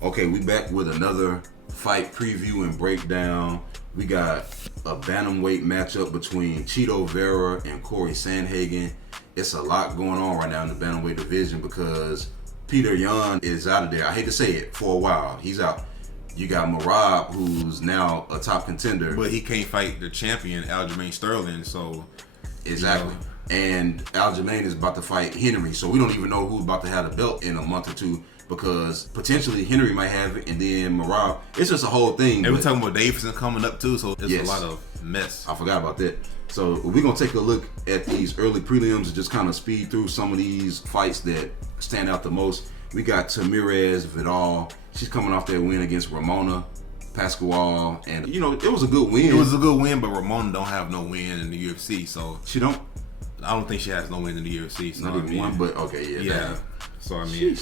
Okay, we back with another fight preview and breakdown. We got a bantamweight matchup between Chito, Vera, and Cory Sandhagen. It's a lot going on right now in the bantamweight division because Peter Yan is out of there. I hate to say it, for a while. He's out. You got Marab, who's now a top contender. But he can't fight the champion, Aljamain Sterling, so... Exactly. And Aljamain is about to fight Henry, so we don't even know who's about to have the belt in a month or two because potentially Henry might have it, and then Marab. It's just a whole thing. And we're talking about Davidson coming up too, so it's a lot of mess. I forgot about that. So we're going to take a look at these early prelims and just kind of speed through some of these fights that stand out the most. We got Tamirez Vidal. She's coming off that win against Ramona Pascual, and you know, it was a good win. It was a good win, but Ramona don't have no win in the UFC, so she don't. I don't think she has no win in the UFC. So not even one, but okay, yeah. So I mean,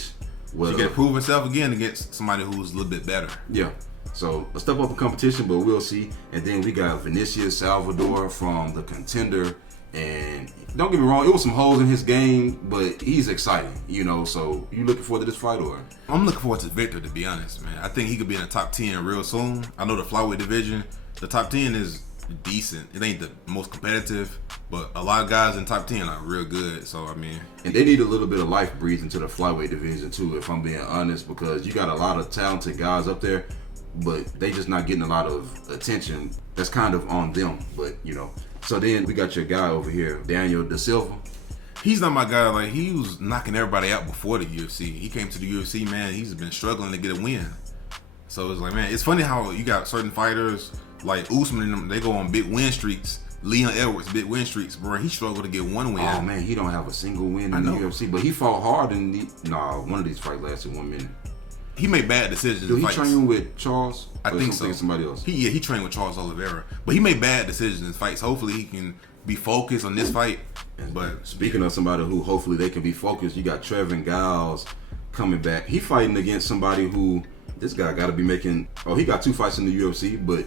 well, she got to prove herself again against somebody who's a little bit better. Yeah. So a step up in competition, but we'll see. And then we got Vinicius Salvador from the Contender. And don't get me wrong, it was some holes in his game, but he's exciting, you know. So you looking forward to this fight, or? I'm looking forward to Victor, to be honest, man. I think he could be in the top 10 real soon. I know the flyweight division, the top 10 is decent. It ain't the most competitive, but a lot of guys in top 10 are real good. So I mean, and they need a little bit of life breathed into the flyweight division too, if I'm being honest, because you got a lot of talented guys up there, but they just not getting a lot of attention. That's kind of on them, but you know. So then we got your guy over here, Daniel Da Silva. He's not my guy. Like, he was knocking everybody out before the UFC. He came to the UFC, man. He's been struggling to get a win. So it's like, man, it's funny how you got certain fighters like Usman and them. They go on big win streaks. Leon Edwards, big win streaks, bro. He struggled to get one win. Oh man, he don't have a single win in the UFC, but he fought hard in one of these fights lasted 1 minute. He made bad decisions. Did he train with Charles? I think so. Somebody else. He trained with Charles Oliveira, but he made bad decisions in fights. Hopefully, he can be focused on this fight. But speaking of somebody who hopefully they can be focused, you got Trevin Giles coming back. He fighting against somebody who this guy got to be making. Oh, he got 2 fights in the UFC, but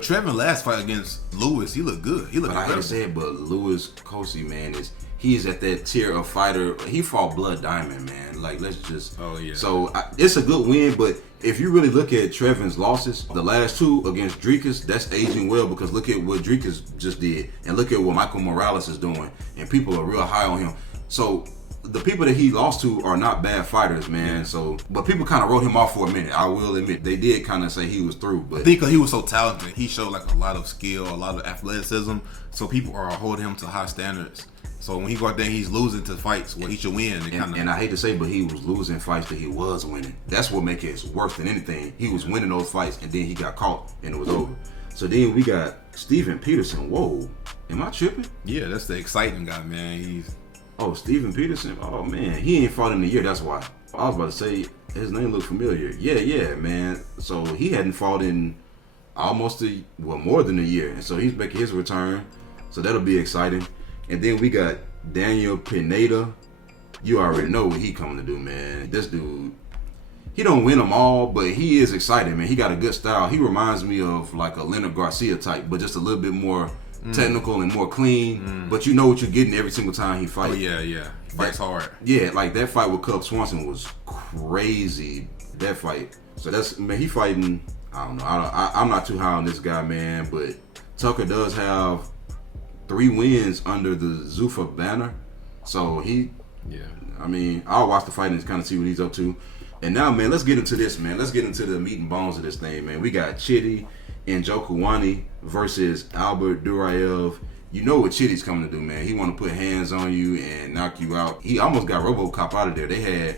Trevin last fight against Lewis, he looked good. He looked. But I hate to say it, but Lewis Kosi, man, he's at that tier of fighter. He fought Blood Diamond, man. Like, let's just. Oh yeah. So it's a good win, but if you really look at Trevin's losses, the last 2 against Dricus, that's aging well because look at what Dricus just did, and look at what Michael Morales is doing, and people are real high on him. So the people that he lost to are not bad fighters, man. So, but people kind of wrote him off for a minute. I will admit they did kind of say he was through, but because he was so talented, he showed like a lot of skill, a lot of athleticism. So people are holding him to high standards. So when he go out there, he's losing to fights where he should win. And I hate to say, but he was losing fights that he was winning. That's what makes it worse than anything. He was winning those fights, and then he got caught, and it was over. So then we got Steven Peterson. Whoa, am I tripping? Yeah, that's the exciting guy, man. Steven Peterson. Oh man, he ain't fought in a year. That's why. I was about to say his name looked familiar. Yeah, man. So he hadn't fought in almost more than a year, and so he's making his return. So that'll be exciting. And then we got Daniel Pineda. You already know what he coming to do, man. This dude, he don't win them all, but he is exciting, man. He got a good style. He reminds me of like a Leonard Garcia type, but just a little bit more technical and more clean. But you know what you're getting every single time he fights. Oh yeah. He fights hard. Yeah, like that fight with Cub Swanson was crazy. That fight. So that's, man, he fighting. I don't know. I'm not too high on this guy, man, but Tucker does have 3 wins under the Zuffa banner. So I mean, I'll watch the fight and kind of see what he's up to. And now, man, let's get into this, man. Let's get into the meat and bones of this thing, man. We got Chidi and Njokuani versus Albert Duraev. You know what Chidi's coming to do, man. He want to put hands on you and knock you out. He almost got RoboCop out of there. They had,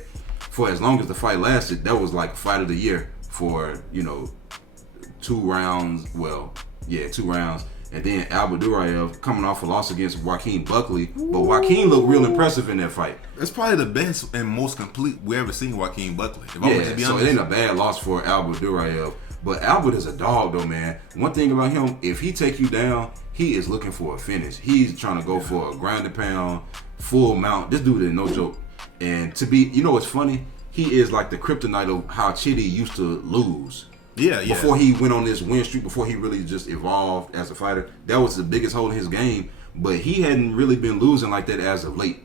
for as long as the fight lasted, that was like fight of the year for, 2 rounds. Well, yeah, 2 rounds. And then Albert Duraev coming off a loss against Joaquin Buckley. But Joaquin looked real impressive in that fight. It's probably the best and most complete we ever seen Joaquin Buckley. So it ain't a bad loss for Albert Duraev. But Albert is a dog, though, man. One thing about him, if he take you down, he is looking for a finish. He's trying to go for a ground and pound, full mount. This dude is no joke. And to be, what's funny? He is like the kryptonite of how Chidi used to lose. Yeah. Before he went on this win streak, before he really just evolved as a fighter, that was the biggest hole in his game. But he hadn't really been losing like that as of late.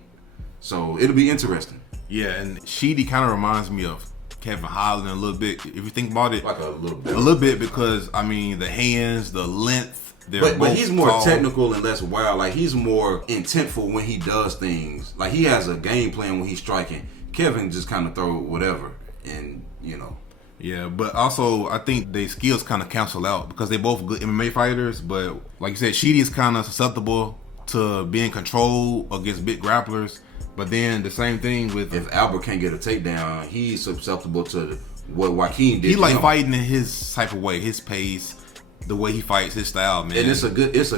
So it'll be interesting. Yeah, and Chidi kind of reminds me of Kevin Holland a little bit. If you think about it, like a little bit, because I mean the hands, the length. But he's more technical and less wild. Like he's more intentful when he does things. Like he has a game plan when he's striking. Kevin just kind of throw whatever, and you know. Yeah, but also I think their skills kind of cancel out because they both good MMA fighters. But like you said, Chidi is kind of susceptible to being controlled against big grapplers. But then the same thing with if Albert can't get a takedown, he's susceptible to what Joaquin did. He like fighting in his type of way, his pace. The way he fights, his style, man. And it's a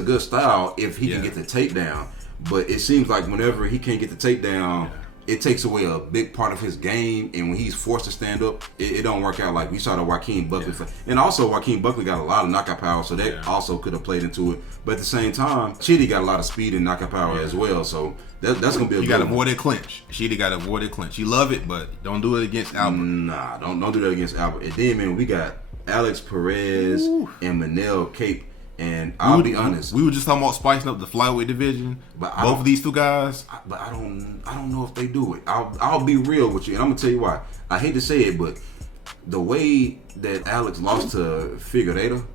good style if he can get the takedown. But it seems like whenever he can't get the takedown, it takes away a big part of his game. And when he's forced to stand up, it don't work out. Like we saw the Joaquin Buckley fight. And also Joaquin Buckley got a lot of knockout power, so that also could have played into it. But at the same time, Chidi got a lot of speed and knockout power as well. So that's gonna be a good one. You got to avoid that clinch. Chidi got to avoid that clinch. You love it, but don't do it against Albert. Nah, don't do that against Albert. And then man, we got Alex Perez and Manel Kape, and I'll be honest. We were just talking about spicing up the flyweight division. But both of these two guys. But I don't know if they do it. I'll be real with you, and I'm gonna tell you why. I hate to say it, but the way that Alex lost to Figueiredo,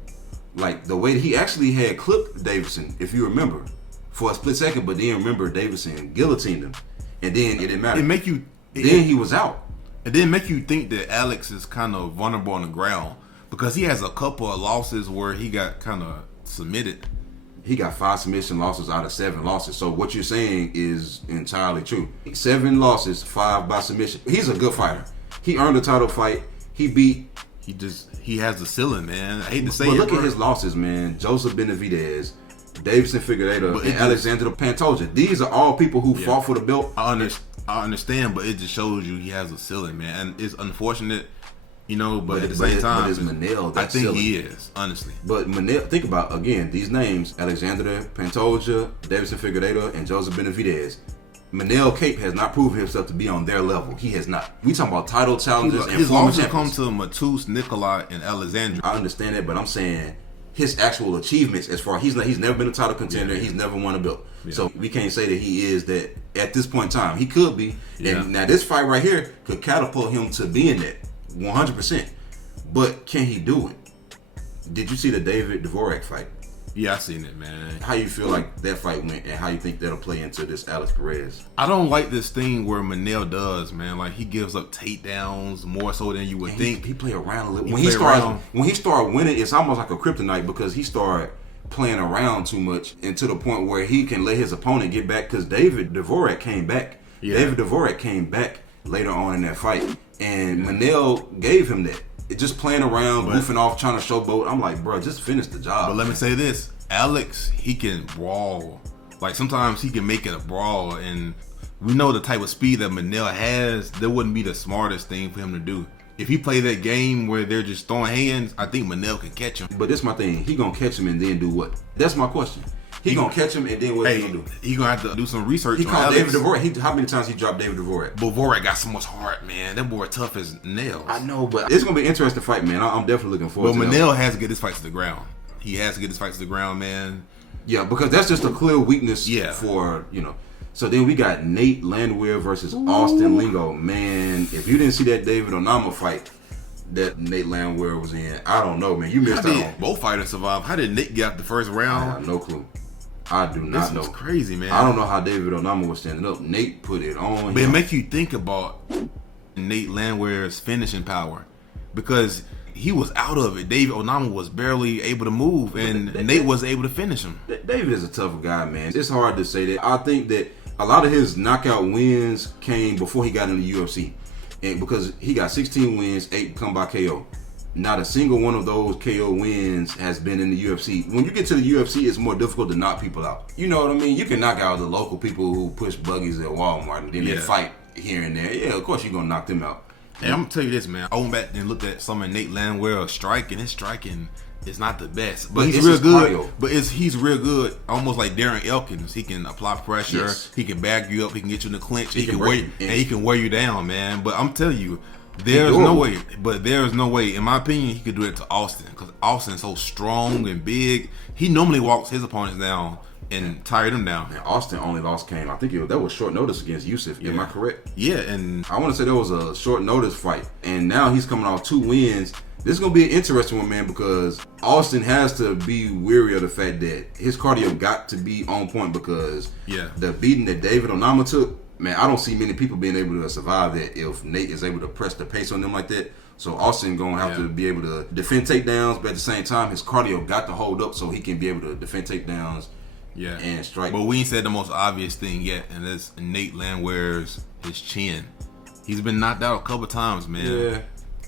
like the way that he actually had clipped Davidson, if you remember, for a split second, but then remember Davidson guillotined him, and then it didn't matter. Then he was out. It didn't make you think that Alex is kind of vulnerable on the ground. Because he has a couple of losses where he got kind of submitted. He got 5 submission losses out of 7 losses. So what you're saying is entirely true. 7 losses, 5 by submission. He's a good fighter. He earned a title fight. He has the ceiling, man. I hate to say but look at his losses, man. Joseph Benavidez, Davidson Figueiredo, and Alexander Pantoja. These are all people who fought for the belt. I understand, but it just shows you he has a ceiling, man. And it's unfortunate. You know, but at the same time, it's Manel. I think he is, honestly. But Manel, think about, again, these names: Alexander Pantoja, Davidson Figueiredo, and Joseph Benavidez. Manel Kape has not proven himself to be on their level. He has not. We talking about title challengers and his former losses champions. come to Matus, Nikolai, and Alexander. I understand that, but I'm saying his actual achievements, as far he's never been a title contender. He's never won a belt. So we can't say that he is that at this point in time. He could be. And now this fight right here could catapult him to being that. 100%, but can he do it? Did you see the David Dvorak fight? Yeah, I seen it, man. How you feel like that fight went, and how you think that'll play into this Alex Perez? I don't like this thing where Manel does, man. Like he gives up takedowns more so than you would think. He play around a little. When he started winning, it's almost like a kryptonite because he started playing around too much, and to the point where he can let his opponent get back. Because David Dvorak came back. David Dvorak came back later on in that fight. And Manel gave him that. It just playing around, goofing off, trying to showboat. I'm like, bro, just finish the job. But let me say this. Alex, he can brawl. Like, sometimes he can make it a brawl. And we know the type of speed that Manel has. That wouldn't be the smartest thing for him to do. If he play that game where they're just throwing hands, I think Manel can catch him. But that's my thing. He gonna catch him and then do what? That's my question. He gonna catch him and then what he gonna do? He gonna have to do some research. He called David Dvorak. How many times he dropped David Dvorak? But Dvorak got so much heart, man. That boy tough as nails. I know, but it's gonna be an interesting fight, man. I'm definitely looking forward to it. But Manel has to get his fights to the ground. He has to get his fights to the ground, man. Yeah, because that's just a clear weakness for, you know. So then we got Nate Landwehr versus Austin Lingo. Man, if you didn't see that David Onama fight that Nate Landwehr was in, I don't know, man. You missed out on. Both fighters survived. How did Nate get out the first round? I have no clue. I do not know. This is crazy, man. I don't know how David Onama was standing up. Nate put it on. But it makes you think about Nate Landwehr's finishing power because he was out of it. David Onama was barely able to move, and Nate was able to finish him. David is a tough guy, man. It's hard to say that. I think that a lot of his knockout wins came before he got in the UFC, and because he got 16 wins, 8 come by KO. Not a single one of those KO wins has been in the UFC. When you get to the UFC, it's more difficult to knock people out. You know what I mean? You can knock out the local people who push buggies at Walmart and then they fight here and there. Yeah, of course you're going to knock them out. Hey, I'm going to tell you this, man. I went back and looked at some of Nate Landwehr's striking. His striking is not the best. But he's real good. Cardio. But he's real good, almost like Darren Elkins. He can apply pressure. Yes. He can bag you up. He can get you in the clinch. He can wear you down, man. But I'm telling you, there's no way, in my opinion, he could do it to Austin because Austin's so strong and big. He normally walks his opponents down and tired him down. And Austin only lost came, I think that was short notice against Yusuf. Am I correct? Yeah, and I want to say that was a short notice fight. And now he's coming off 2 wins. This is going to be an interesting one, man, because Austin has to be weary of the fact that his cardio got to be on point because the beating that David Onama took, man, I don't see many people being able to survive that if Nate is able to press the pace on them like that. So Austin going to have to be able to defend takedowns, but at the same time, his cardio got to hold up so he can be able to defend takedowns and strike. But we ain't said the most obvious thing yet, and that's Nate Landwehr's his chin. He's been knocked out a couple times, man. Yeah.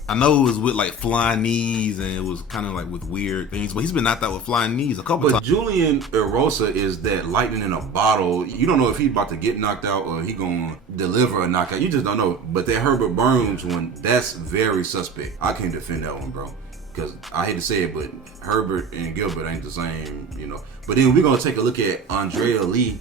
I know it was with like flying knees and it was kind of like with weird things, but he's been knocked out with flying knees a couple times. But Julian Erosa is that lightning in a bottle. You don't know if he's about to get knocked out or he gonna deliver a knockout. You just don't know. But that Herbert Burns one, that's very suspect. I can't defend that one, bro. Because I hate to say it, but Herbert and Gilbert ain't the same, you know. But then we're gonna take a look at Andrea Lee,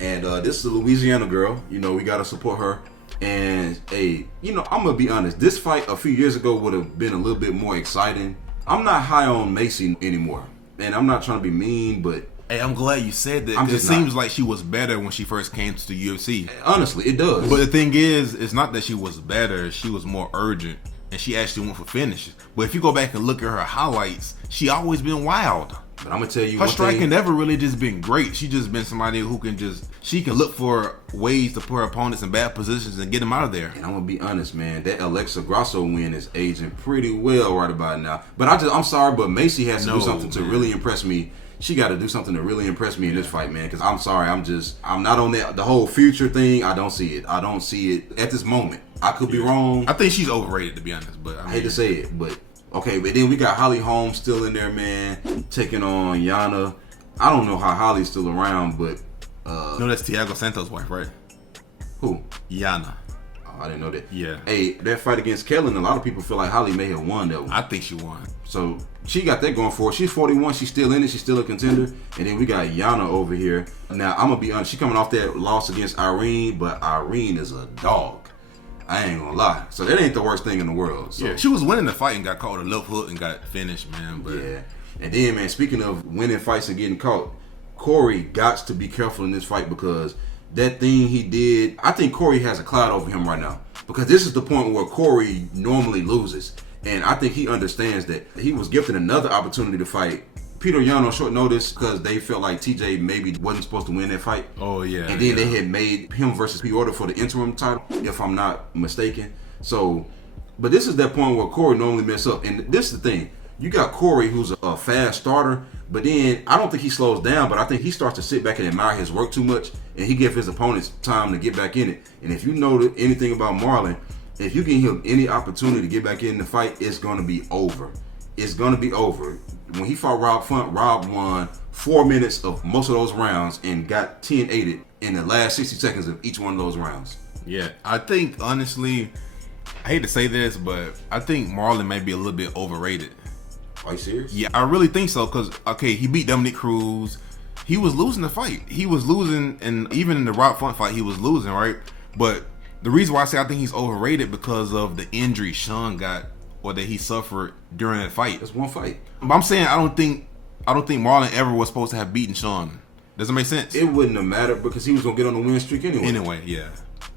and this is a Louisiana girl. You know, we gotta support her. And I'm gonna be honest, this fight a few years ago would have been a little bit more exciting. I'm not high on Maycee anymore, and I'm not trying to be mean, but hey, I'm glad you said that. It seems like she was better when she first came to the UFC. Honestly, it does. But the thing is, it's not that she was better; she was more urgent, and she actually went for finishes. But if you go back and look at her highlights, she always been wild. But I'm gonna tell you, her striking never really just been great. She just been somebody who can she can look for ways to put her opponents in bad positions and get them out of there. And I'm gonna be honest, man, that Alexa Grasso win is aging pretty well right about now. But I'm sorry, but Maycee has to do something to really impress me. She got to do something to really impress me in this fight, man. Because I'm sorry, I'm not on the whole future thing. I don't see it. I don't see it at this moment. I could be wrong. I think she's overrated, to be honest. But I hate to say it, but. Okay, but then we got Holly Holm still in there, man, taking on Yana. I don't know how Holly's still around, but... no, that's Thiago Santos' wife, right? Who? Yana. Oh, I didn't know that. Yeah. Hey, that fight against Kellen, a lot of people feel like Holly may have won that one. I think she won. So, she got that going for her. She's 41. She's still in it. She's still a contender. And then we got Yana over here. Now, I'm going to be honest. She's coming off that loss against Irene, but Irene is a dog. I ain't gonna lie. So that ain't the worst thing in the world. So. Yeah, she was winning the fight and got caught with a left hook and got finished, man. But yeah. And then, man, speaking of winning fights and getting caught, Cory got to be careful in this fight because that thing he did, I think Cory has a cloud over him right now. Because this is the point where Cory normally loses. And I think he understands that he was gifted another opportunity to fight Peter Yan on short notice because they felt like TJ maybe wasn't supposed to win that fight. Oh, yeah. And then they had made him versus Piotr for the interim title, if I'm not mistaken. So, but this is that point where Cory normally mess up. And this is the thing. You got Cory, who's a fast starter, but then I don't think he slows down, but I think he starts to sit back and admire his work too much, and he gives his opponents time to get back in it. And if you know anything about Marlon, if you give him any opportunity to get back in the fight, it's going to be over. It's going to be over. When he fought Rob Font, Rob won 4 minutes of most of those rounds and got 10-8 in the last 60 seconds of each one of those rounds. Yeah, I think, honestly, I hate to say this, but I think Marlon may be a little bit overrated. Are you serious? Yeah, I really think so because, okay, he beat Dominic Cruz. He was losing the fight. He was losing, and even in the Rob Font fight, he was losing, right? But the reason why I say I think he's overrated because of the injury Sean got or that he suffered during that fight. That's one fight. But I'm saying I don't think Marlon ever was supposed to have beaten Sean. Does it make sense? It wouldn't have mattered because he was gonna get on the win streak anyway. Anyway, yeah.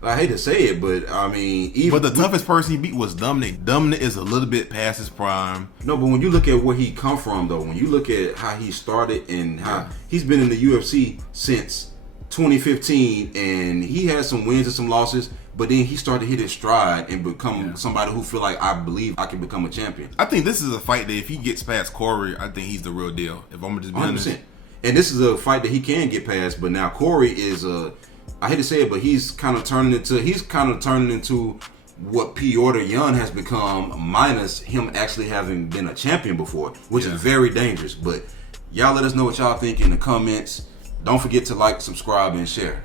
I hate to say it, but I mean, but the toughest person he beat was Dominic. Dominic is a little bit past his prime. No, but when you look at where he come from, though, when you look at how he started and how he's been in the UFC since 2015, and he had some wins and some losses. But then he started to hit his stride and become somebody who feel like I believe I can become a champion. I think this is a fight that if he gets past Cory, I think he's the real deal. If I'm just being 100%. Honest. And this is a fight that he can get past. But now Cory is I hate to say it, but he's kind of turning into what Piotr Yan has become, minus him actually having been a champion before, which is very dangerous. But y'all let us know what y'all think in the comments. Don't forget to like, subscribe, and share.